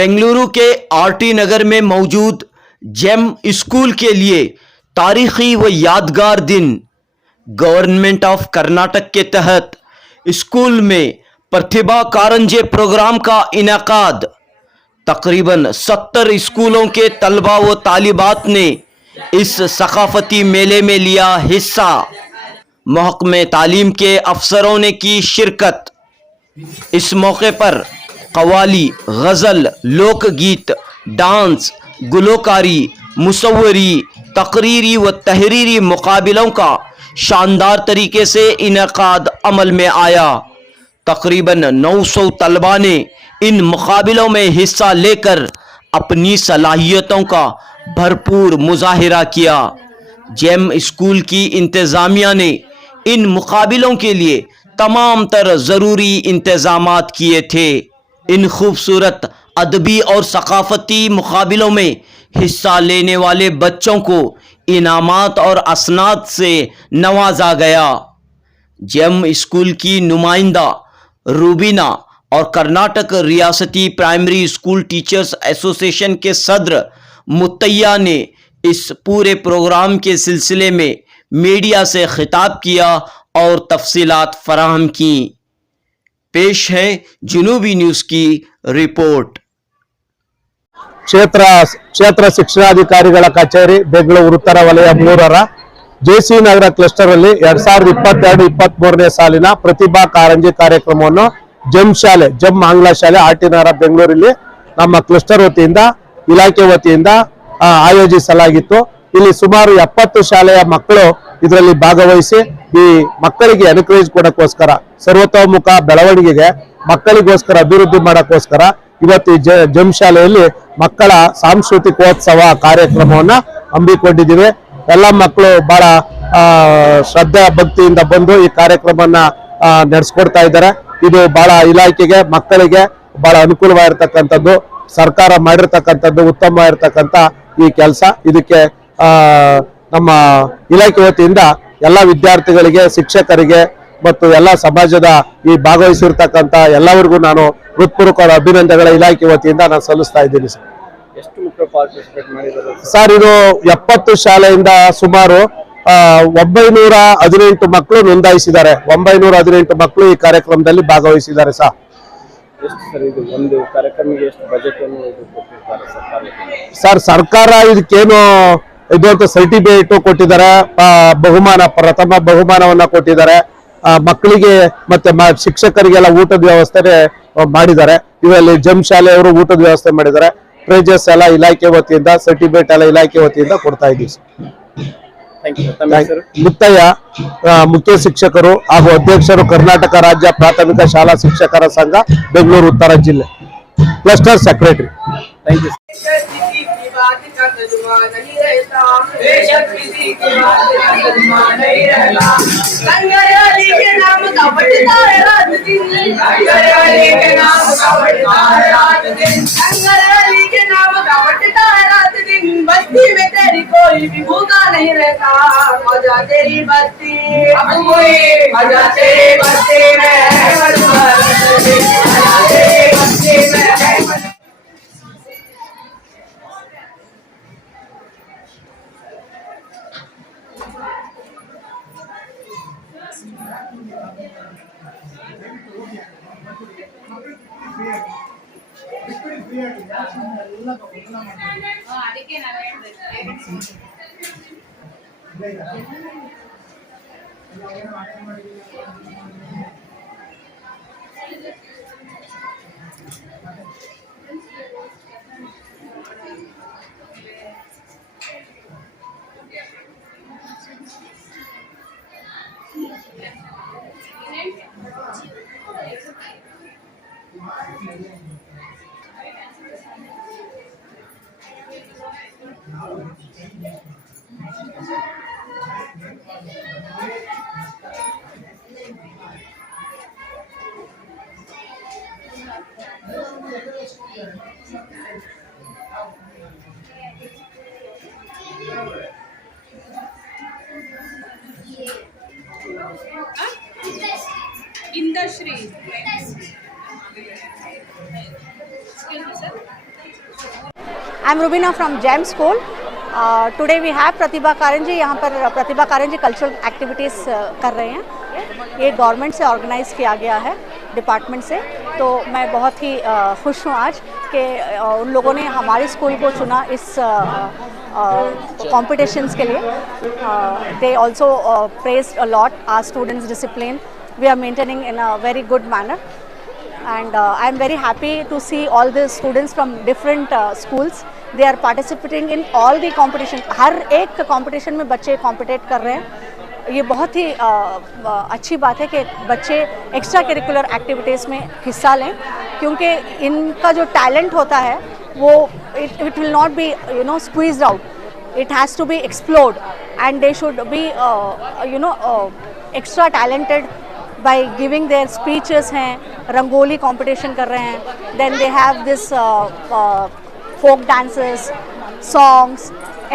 बेंगलुरु के आरटी नगर में मौजूद जेम स्कूल के लिए तारीखी व यादगार दिन। गवर्नमेंट ऑफ कर्नाटक के तहत स्कूल में प्रतिभा कारंजे प्रोग्राम का इनेकाद। तकरीबन 70 स्कूलों के तलबा व तालिबात ने इस सकाफती मेले में लिया हिस्सा। महकमे तालीम के अफसरों ने की शिरकत। इस मौके पर कव्वाली, गज़ल, लोकगीत, डांस, गुलकारी, मुसव्वरी, तकरीरी व तहरीरी मुकाबलों का शानदार तरीके से इनेकाद अमल में आया। तकरीबन 900 तलबा ने इन मुकाबलों में हिस्सा लेकर अपनी सलाहियतों का भरपूर मुजाहिरा किया। जेम स्कूल की इंतज़ामिया ने इन मुकाबलों के लिए तमाम तर ज़रूरी इंतज़ामात किए थे। इन खूबसूरत अदबी और सकाफ़ती मुकाबलों में हिस्सा लेने वाले बच्चों को इनामात और असनाद से नवाजा गया। जेम स्कूल की नुमाइंदा रूबीना और कर्नाटक रियासती प्राइमरी स्कूल टीचर्स एसोसिएशन के सदर मुतैया ने इस पूरे प्रोग्राम के सिलसिले में मीडिया से खिताब किया और तफसीलात फराहम की। पेश है जुनूबी न्यूज़ की रिपोर्ट। क्षेत्र शिक्षणाधिकारिಗಳ ಕಚೇರಿ ಬೆಂಗಳೂರು ಉತ್ತರ ವಲಯ 3ರ ಜೆಸಿ ನಗರ ಕ್ಲಸ್ಟರ್ ಅಲ್ಲಿ 2022-23ನೇ ಸಾಲಿನ ಪ್ರತಿಭಾ ಕಾರಂಜಿ ಕಾರ್ಯಕ್ರಮವನ್ನು ಜಮ್ ಆಂಗ್ಲ ಶಾಲೆ ಆರ್ಟಿ ನಗರ ಬೆಂಗಳೂರಲ್ಲಿ ನಮ್ಮ ಕ್ಲಸ್ಟರ್ ವತಿಯಿಂದ ಇಲಾಖೆ ವತಿಯಿಂದ ಆಯೋಜಿಸಲಾಗಿತ್ತು। ಇಲ್ಲಿ ಸುಮಾರು 70 ಶಾಲೆಯ ಮಕ್ಕಳು ಇದರಲ್ಲಿ ಭಾಗವಹಿಸಿ ಈ ಮಕ್ಕಳಿಗೆ ಎನ್ಕರೇಜ್ ಕೊಡೋಕ್ಕೋಸ್ಕರ, ಸರ್ವತೋಮುಖ ಬೆಳವಣಿಗೆಗೆ ಮಕ್ಕಳಿಗೋಸ್ಕರ ಅಭಿವೃದ್ಧಿ ಮಾಡೋಕ್ಕೋಸ್ಕರ ಇವತ್ತು ಜಮ್ ಶಾಲೆಯಲ್ಲಿ ಮಕ್ಕಳ ಸಾಂಸ್ಕೃತಿಕೋತ್ಸವ ಕಾರ್ಯಕ್ರಮವನ್ನ ಹಮ್ಮಿಕೊಂಡಿದ್ದೀವಿ। ಎಲ್ಲ ಮಕ್ಕಳು ಬಹಳ ಶ್ರದ್ಧಾ ಭಕ್ತಿಯಿಂದ ಬಂದು ಈ ಕಾರ್ಯಕ್ರಮವನ್ನ ನಡೆಸ್ಕೊಡ್ತಾ ಇದ್ದಾರೆ। ಇದು ಬಹಳ ಇಲಾಖೆಗೆ ಮಕ್ಕಳಿಗೆ ಬಹಳ ಅನುಕೂಲವಾಗಿರ್ತಕ್ಕಂಥದ್ದು, ಸರ್ಕಾರ ಮಾಡಿರ್ತಕ್ಕಂಥದ್ದು ಉತ್ತಮವಾಗಿರ್ತಕ್ಕಂಥ ಈ ಕೆಲಸ। ಇದಕ್ಕೆ ನಮ್ಮ ಇಲಾಖೆ ವತಿಯಿಂದ ಎಲ್ಲ ವಿದ್ಯಾರ್ಥಿಗಳಿಗೆ, ಶಿಕ್ಷಕರಿಗೆ ಮತ್ತು ಎಲ್ಲ ಸಮಾಜದ ಈ ಭಾಗವಹಿಸಿರ್ತಕ್ಕಂಥ ಎಲ್ಲರಿಗೂ ನಾನು ಹೃತ್ಪೂರ್ವಕ ಅಭಿನಂದನೆಗಳ ಇಲಾಖೆ ವತಿಯಿಂದ ನಾನು ಸಲ್ಲಿಸ್ತಾ ಇದ್ದೀನಿ ಸರ್। ಎಷ್ಟು ಮಕ್ಕಳು ಪಾರ್ಟಿಸಿಪೇಟ್ ಮಾಡಿದ್ದಾರೆ ಸರ್? ಇದು 70 ಶಾಲೆಯಿಂದ ಸುಮಾರು 918 ಮಕ್ಕಳು ನೋಂದಾಯಿಸಿದ್ದಾರೆ। 918 ಮಕ್ಕಳು ಈ ಕಾರ್ಯಕ್ರಮದಲ್ಲಿ ಭಾಗವಹಿಸಿದ್ದಾರೆ ಸರ್। ಎಷ್ಟು ಸರ್ ಇದು ಒಂದು ಕಾರ್ಯಕ್ರಮಕ್ಕೆ ಎಷ್ಟು ಬಜೆಟ್ ಅನ್ನು ಕೊಟ್ಟಿದ್ದಾರೆ ಸರ್? ಸರ್ಕಾರ ಇದಕ್ಕೇನು ಇದು ಅಂತ ಸರ್ಟಿಫಿಕೇಟ್ ಕೊಟ್ಟಿದ್ದಾರೆ, ಬಹುಮಾನ, ಪ್ರಥಮ ಬಹುಮಾನವನ್ನ ಕೊಟ್ಟಿದ್ದಾರೆ। ಮಕ್ಕಳಿಗೆ ಮತ್ತೆ ಶಿಕ್ಷಕರಿಗೆಲ್ಲ ಊಟದ ವ್ಯವಸ್ಥೆ ಮಾಡಿದ್ದಾರೆ। ಇದರಲ್ಲಿ ಜಮ್ ಶಾಲೆಯವರು ಊಟದ ವ್ಯವಸ್ಥೆ ಮಾಡಿದ್ದಾರೆ। ಪ್ರೈಜಸ್ ಎಲ್ಲ ಇಲಾಖೆ ವತಿಯಿಂದ, ಸರ್ಟಿಫಿಕೇಟ್ ಎಲ್ಲ ಇಲಾಖೆ ವತಿಯಿಂದ ಕೊಡ್ತಾ ಇದ್ದೀವಿ ಸರ್। ಮುತ್ತಯ್ಯ, ಮುಖ್ಯ ಶಿಕ್ಷಕರು ಹಾಗೂ ಅಧ್ಯಕ್ಷರು, ಕರ್ನಾಟಕ ರಾಜ್ಯ ಪ್ರಾಥಮಿಕ ಶಾಲಾ ಶಿಕ್ಷಕರ ಸಂಘ, ಬೆಂಗಳೂರು ಉತ್ತರ ಜಿಲ್ಲೆ, ಕ್ಲಸ್ಟರ್ ಸೆಕ್ರೆಟರಿ। Thank you. बात का तजुर्बा नहीं रहता, बेशक किसी की बात का तजुर्बा नहीं रहता। गंगायाली के नाम का बढ़ता है रात दिन, गंगायाली के नाम का बढ़ता है रात दिन, गंगायाली के नाम का बढ़ता है रात दिन। बस्ती में तेरी कोई भी भूखा नहीं रहता, मजा तेरी बस्ती अब कोई, मजा तेरी बस्ती में है, मजा तेरी बस्ती में है। Industry. Excuse me, sir. I'm Rubina from GEM School. Today we have प्रतिभा कारंजी. यहाँ पर प्रतिभा कारंजी कल्चरल एक्टिविटीज़ कर रहे हैं. ये गवर्नमेंट से ऑर्गेनाइज किया गया है, डिपार्टमेंट से. तो मैं बहुत ही खुश हूँ आज कि उन लोगों ने हमारे स्कूल को चुना इस competitions के लिए. They also praised a lot our students' discipline. We are maintaining in a very good manner. And I am very happy to see all the students from different schools. They are participating in all the competition. हर एक competition में बच्चे compete कर रहे हैं. ये बहुत ही अच्छी बात है कि बच्चे एक्स्ट्रा करिकुलर एक्टिविटीज़ में हिस्सा लें, क्योंकि इनका जो टैलेंट होता है वो it will not be squeezed out. It has to be explored and they should be extra talented by giving their speeches हैं, रंगोली competition कर रहे हैं. Then they have this folk dances, songs,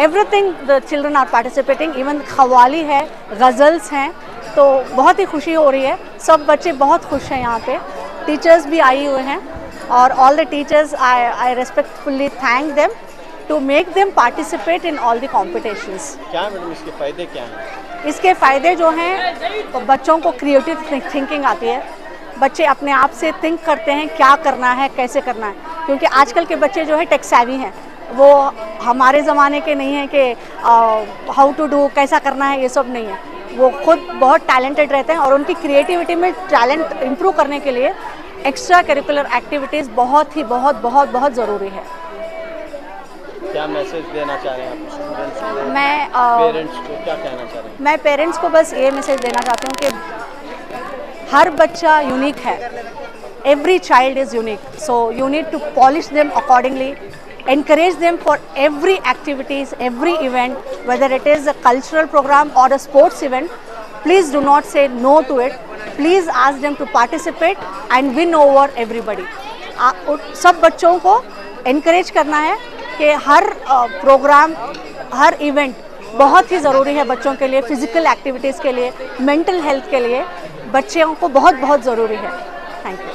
everything the children are participating. Even खवाली है, गज़ल्स हैं. तो बहुत ही खुशी हो रही है. सब बच्चे बहुत खुश हैं यहाँ पे. टीचर्स भी आई हुए हैं और all the teachers I respectfully thank them to make them participate in all the competitions. क्या मैडम इसके फ़ायदे क्या हैं? इसके फ़ायदे जो हैं, बच्चों को क्रिएटिव थिंकिंग आती है. बच्चे अपने आप से थिंक करते हैं क्या करना है, कैसे करना है. क्योंकि आजकल के बच्चे जो है टेक सेवी हैं, वो हमारे ज़माने के नहीं हैं कि हाउ टू डू, कैसा करना है, ये सब नहीं है. वो खुद बहुत टैलेंटेड रहते हैं और उनकी क्रिएटिविटी में टैलेंट इम्प्रूव करने के लिए एक्स्ट्रा करिकुलर एक्टिविटीज़ बहुत बहुत ज़रूरी है. क्या मैसेज देना चाह रहे हैं आप स्टूडेंट्स को, मैं पेरेंट्स को क्या कहना चाह रहे हैं? मैं पेरेंट्स को बस ये मैसेज देना चाहती हूँ कि हर बच्चा यूनिक है. Every child is unique. So you need to polish them accordingly, encourage them for every activities, every event, whether it is a cultural program or a sports event. Please do not say no to it. Please ask them to participate and win over everybody. सब बच्चों को encourage करना है कि हर programme, हर event बहुत ही ज़रूरी है बच्चों के लिए, फिजिकल एक्टिविटीज़ के लिए, मेंटल हेल्थ के लिए. बच्चों को बहुत ज़रूरी है. Thank you.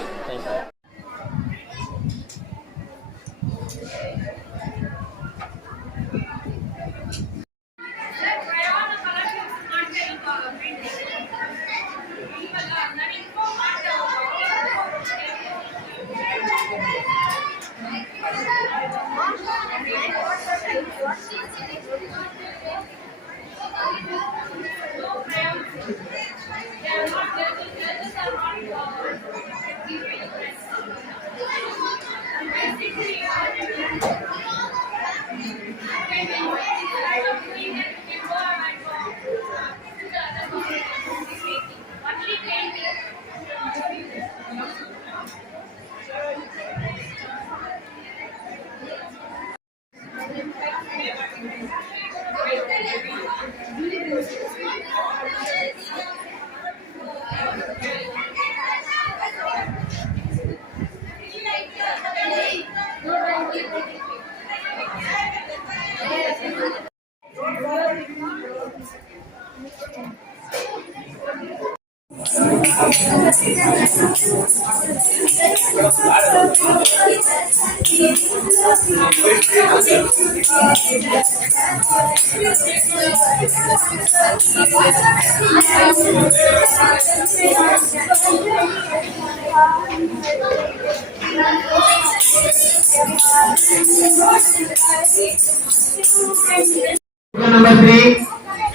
Number 3,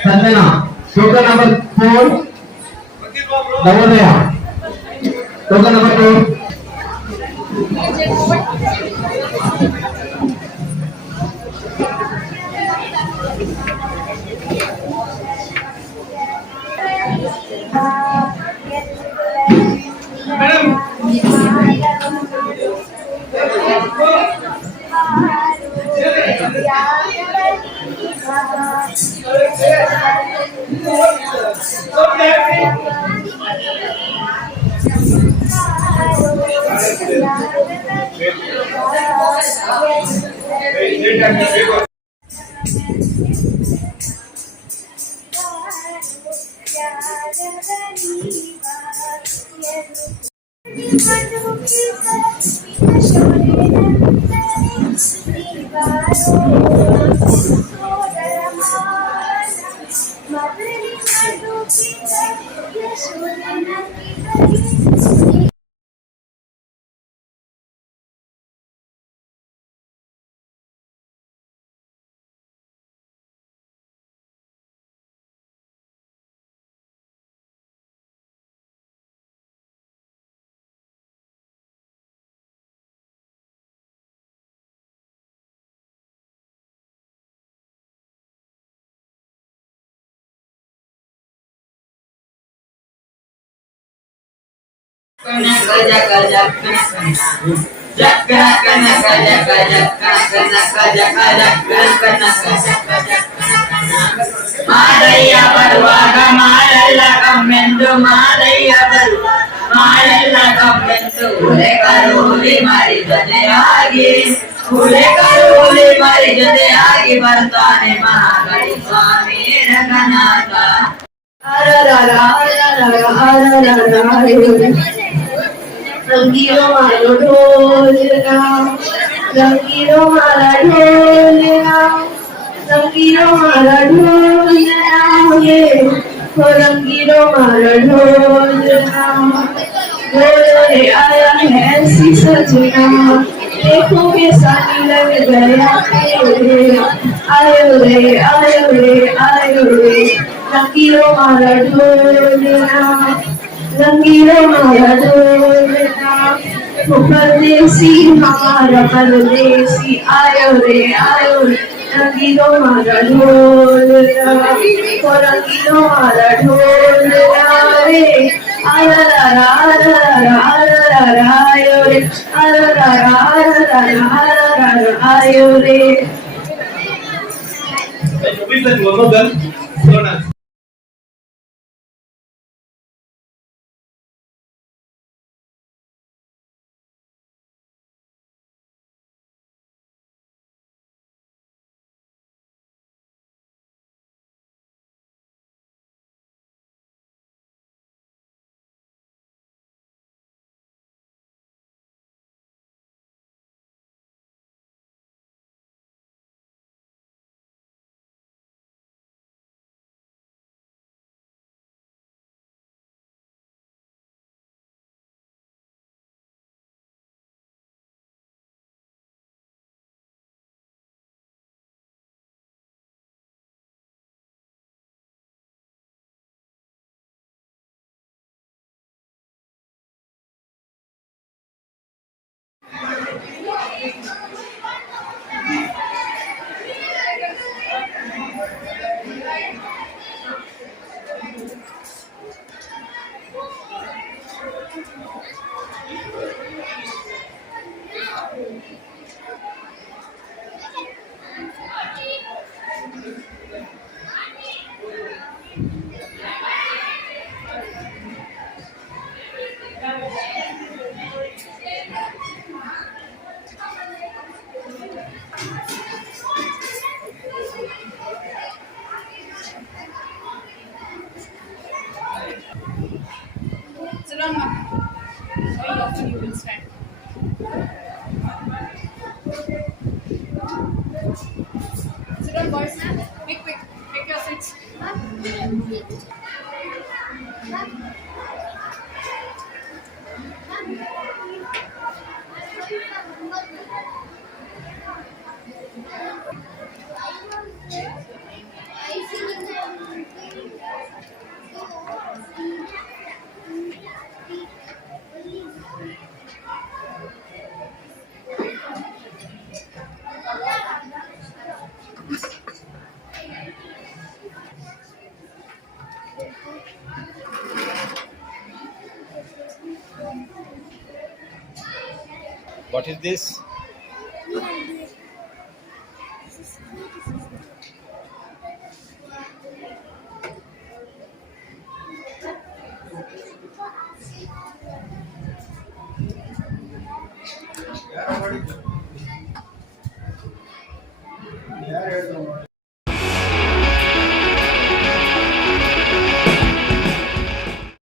Sandana. Token number 4, Navodaya. Token number 2. Madayya ಬರುವಾಗ ಮಾಳೆಲ್ಲ ಕಮ್ಮೆಂದು ಮಾದಯ್ಯ ಬರುವಾಗ ಮಾಳೆಲ್ಲ ಕಮ್ಮೆಂದು ಹುಲೆ ಕರುಲಿ ಮರಿ ಜೊತೆಯಾಗಿ ಹುಲೆ ಕರುಲಿ ಮರಿ ಜೊತೆಯಾಗಿ ಬರ್ತಾನೆ ಮಹಾಗಣಿ ಸ್ವಾಮಿ ರಂಗನಾಥ. रंगीलो मारो ढोलना, रंगीलो मारा ढोलना, रंगीलो मारा ढोलना ये, तो रंगीलो मारा ढोलना। बोलो रे आया है ऐसी सजना, देखो के सानी लग गया रे, आयो रे आयो रे आयो रे, रंगीलो मारा ढोलना, रंगीलो मारा ढोलना। परदेसी हमारा परदेसी आयो रे रंगीलो मारा ढोलना, रंगीलो मारा ढोलना रे, आला ला ला ला ला ला ला आयो रे, आला ला ला ला ला ला आयो रे। Sit down, ma'am. Very often you will stand. Sit down, boys. Quick, quick. Take your seats. What is this?